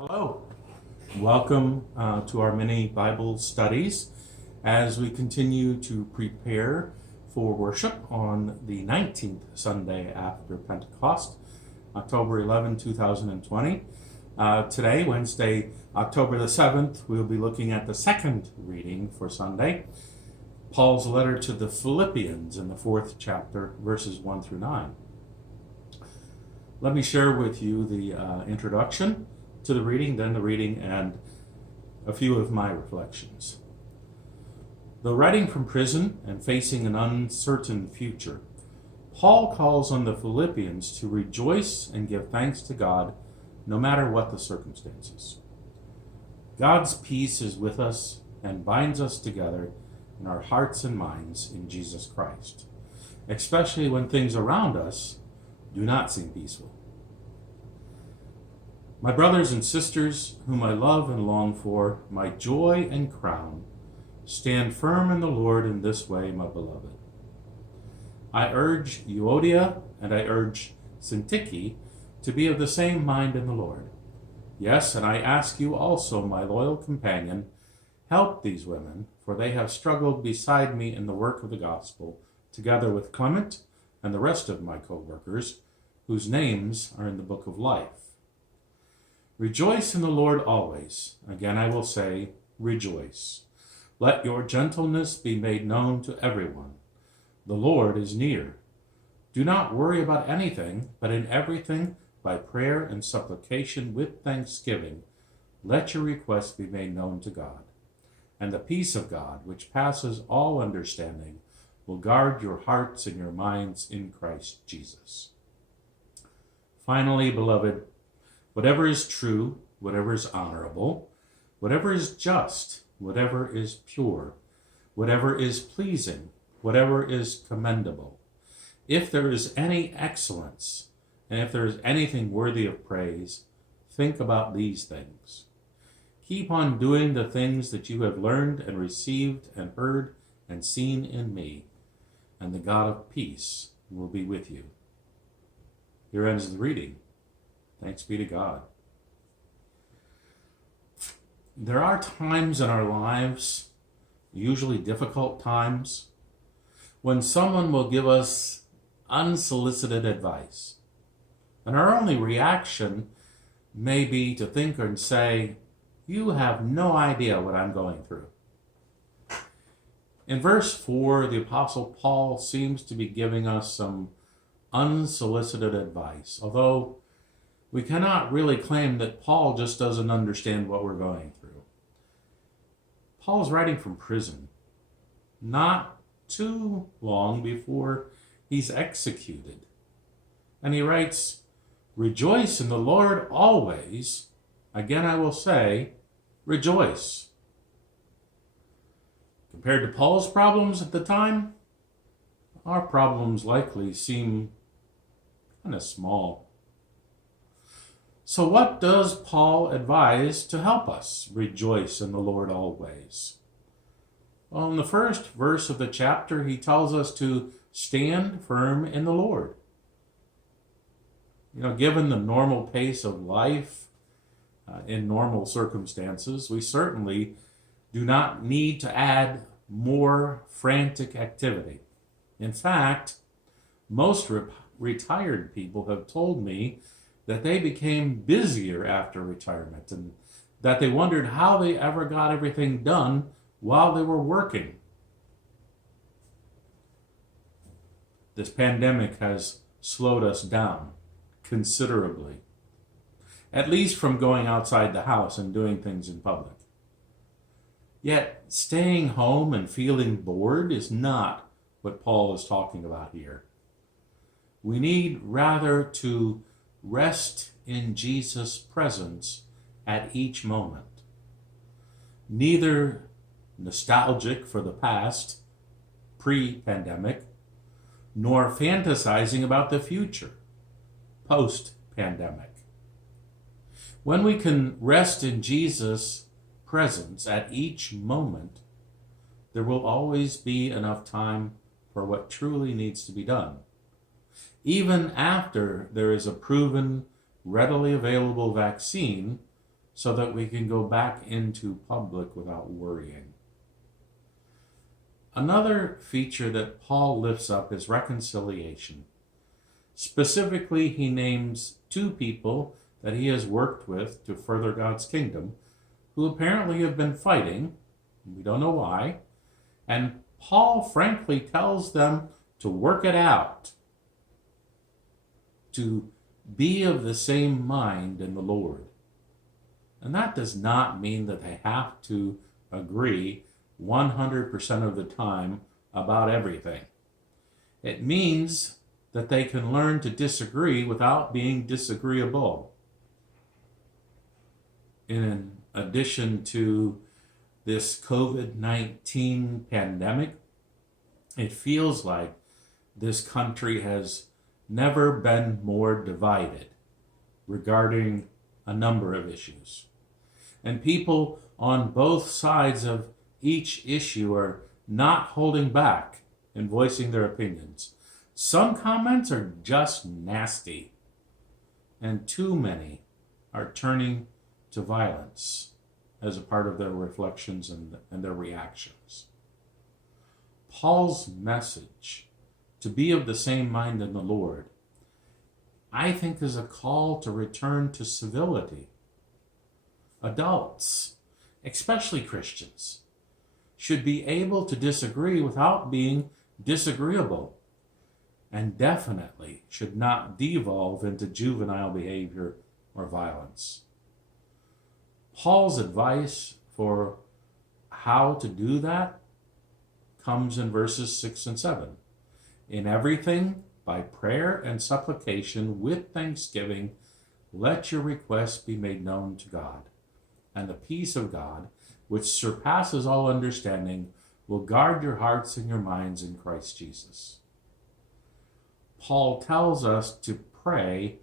Hello. Welcome to our mini Bible studies as we continue to prepare for worship on the 19th Sunday after Pentecost, October 11, 2020. Today, Wednesday, October the 7th, we'll be looking at the second reading for Sunday, Paul's letter to the Philippians in the 4th chapter, verses 1 through 9. Let me share with you the introduction to the reading, then the reading, and a few of my reflections. Though writing from prison and facing an uncertain future, Paul calls on the Philippians to rejoice and give thanks to God no matter what the circumstances. God's peace is with us and binds us together in our hearts and minds in Jesus Christ, especially when things around us do not seem peaceful. My brothers and sisters, whom I love and long for, my joy and crown, stand firm in the Lord in this way, my beloved. I urge Euodia and I urge Syntyche to be of the same mind in the Lord. Yes, and I ask you also, my loyal companion, help these women, for they have struggled beside me in the work of the gospel, together with Clement and the rest of my co-workers, whose names are in the book of life. Rejoice in the Lord always. Again I will say, rejoice. Let your gentleness be made known to everyone. The Lord is near. Do not worry about anything, but in everything, by prayer and supplication with thanksgiving, let your requests be made known to God. And the peace of God, which passes all understanding, will guard your hearts and your minds in Christ Jesus. Finally, beloved, whatever is true, whatever is honorable, whatever is just, whatever is pure, whatever is pleasing, whatever is commendable, if there is any excellence, and if there is anything worthy of praise, think about these things. Keep on doing the things that you have learned and received and heard and seen in me, and the God of peace will be with you. Here ends the reading. Thanks be to God. There are times in our lives, usually difficult times, when someone will give us unsolicited advice. And our only reaction may be to think and say, you have no idea what I'm going through. In verse 4, the Apostle Paul seems to be giving us some unsolicited advice, although we cannot really claim that Paul just doesn't understand what we're going through. Paul's writing from prison, not too long before he's executed. And he writes, rejoice in the Lord always. Again, I will say, rejoice. Compared to Paul's problems at the time, our problems likely seem kind of small. So what does Paul advise to help us rejoice in the Lord always? Well, in the first verse of the chapter, he tells us to stand firm in the Lord. Given the normal pace of life, in normal circumstances, we certainly do not need to add more frantic activity. In fact, most retired people have told me that they became busier after retirement and that they wondered how they ever got everything done while they were working. This pandemic has slowed us down considerably, at least from going outside the house and doing things in public. Yet, staying home and feeling bored is not what Paul is talking about here. We need rather to rest in Jesus' presence at each moment. Neither nostalgic for the past, pre-pandemic, nor fantasizing about the future, post-pandemic. When we can rest in Jesus' presence at each moment, there will always be enough time for what truly needs to be done. Even after there is a proven, readily available vaccine so that we can go back into public without worrying. Another feature that Paul lifts up is reconciliation. Specifically, he names two people that he has worked with to further God's kingdom, who apparently have been fighting. We don't know why. And Paul frankly tells them to work it out, to be of the same mind in the Lord. And that does not mean that they have to agree 100% of the time about everything. It means that they can learn to disagree without being disagreeable. In addition to this COVID-19 pandemic, it feels like this country has never been more divided regarding a number of issues. And people on both sides of each issue are not holding back in voicing their opinions. Some comments are just nasty, and too many are turning to violence as a part of their reflections and their reactions. Paul's message, to be of the same mind in the Lord, I think is a call to return to civility. Adults, especially Christians, should be able to disagree without being disagreeable, and definitely should not devolve into juvenile behavior or violence. Paul's advice for how to do that comes in verses 6 and 7. In everything, by prayer and supplication with thanksgiving, let your requests be made known to God. And the peace of God, which surpasses all understanding, will guard your hearts and your minds in Christ Jesus. Paul tells us to pray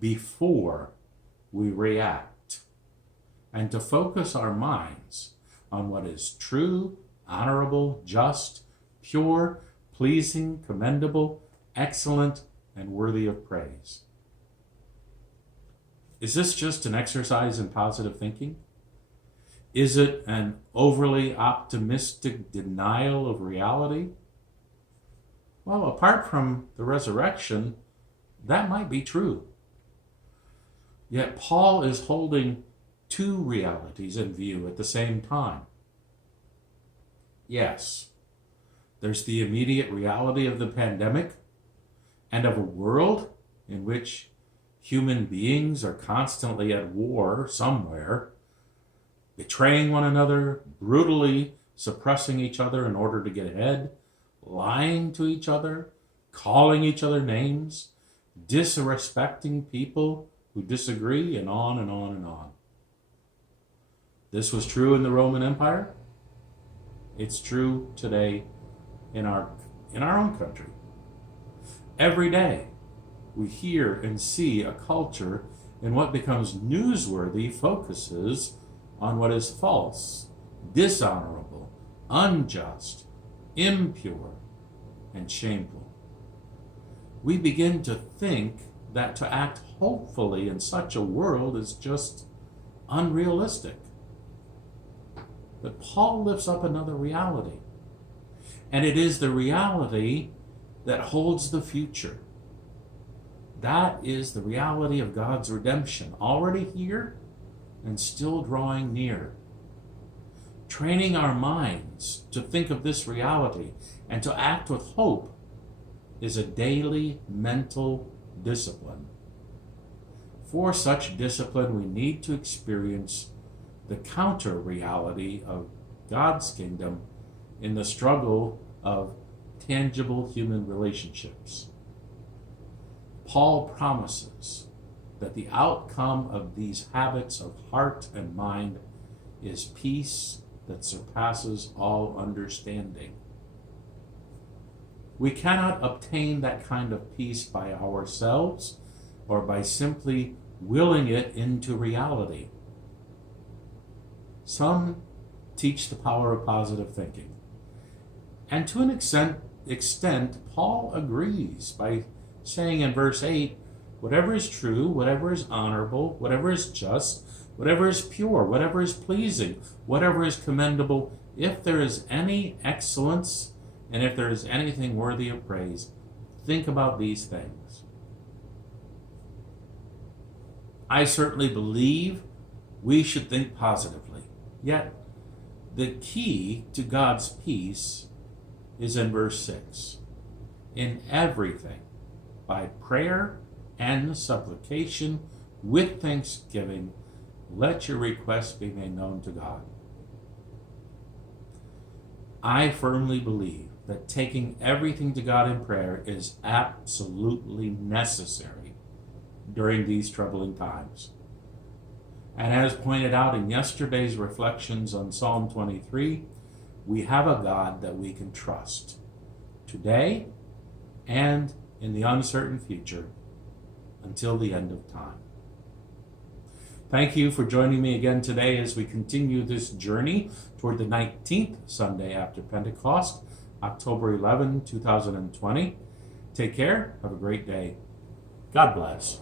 before we react, and to focus our minds on what is true, honorable, just, pure, pleasing, commendable, excellent, and worthy of praise. Is this just an exercise in positive thinking? Is it an overly optimistic denial of reality? Well, apart from the resurrection, that might be true. Yet Paul is holding two realities in view at the same time. Yes, there's the immediate reality of the pandemic and of a world in which human beings are constantly at war somewhere, betraying one another, brutally suppressing each other in order to get ahead, lying to each other, calling each other names, disrespecting people who disagree, and on and on and on. This was true in the Roman Empire. It's true today in our own country. Every day we hear and see a culture in what becomes newsworthy focuses on what is false, dishonorable, unjust, impure, and shameful. We begin to think that to act hopefully in such a world is just unrealistic. But Paul lifts up another reality, and it is the reality that holds the future. That is the reality of God's redemption, already here and still drawing near. Training our minds to think of this reality and to act with hope is a daily mental discipline. For such discipline, we need to experience the counter reality of God's kingdom in the struggle of tangible human relationships. Paul promises that the outcome of these habits of heart and mind is peace that surpasses all understanding. We cannot obtain that kind of peace by ourselves or by simply willing it into reality. Some teach the power of positive thinking. And to an extent, Paul agrees by saying in verse 8, whatever is true, whatever is honorable, whatever is just, whatever is pure, whatever is pleasing, whatever is commendable, if there is any excellence, and if there is anything worthy of praise, think about these things. I certainly believe we should think positively. Yet, the key to God's peace is in verse 6. In everything, by prayer and supplication, with thanksgiving, let your requests be made known to God. I firmly believe that taking everything to God in prayer is absolutely necessary during these troubling times. And as pointed out in yesterday's reflections on Psalm 23, we have a God that we can trust today and in the uncertain future until the end of time. Thank you for joining me again today as we continue this journey toward the 19th Sunday after Pentecost, October 11, 2020. Take care. Have a great day. God bless.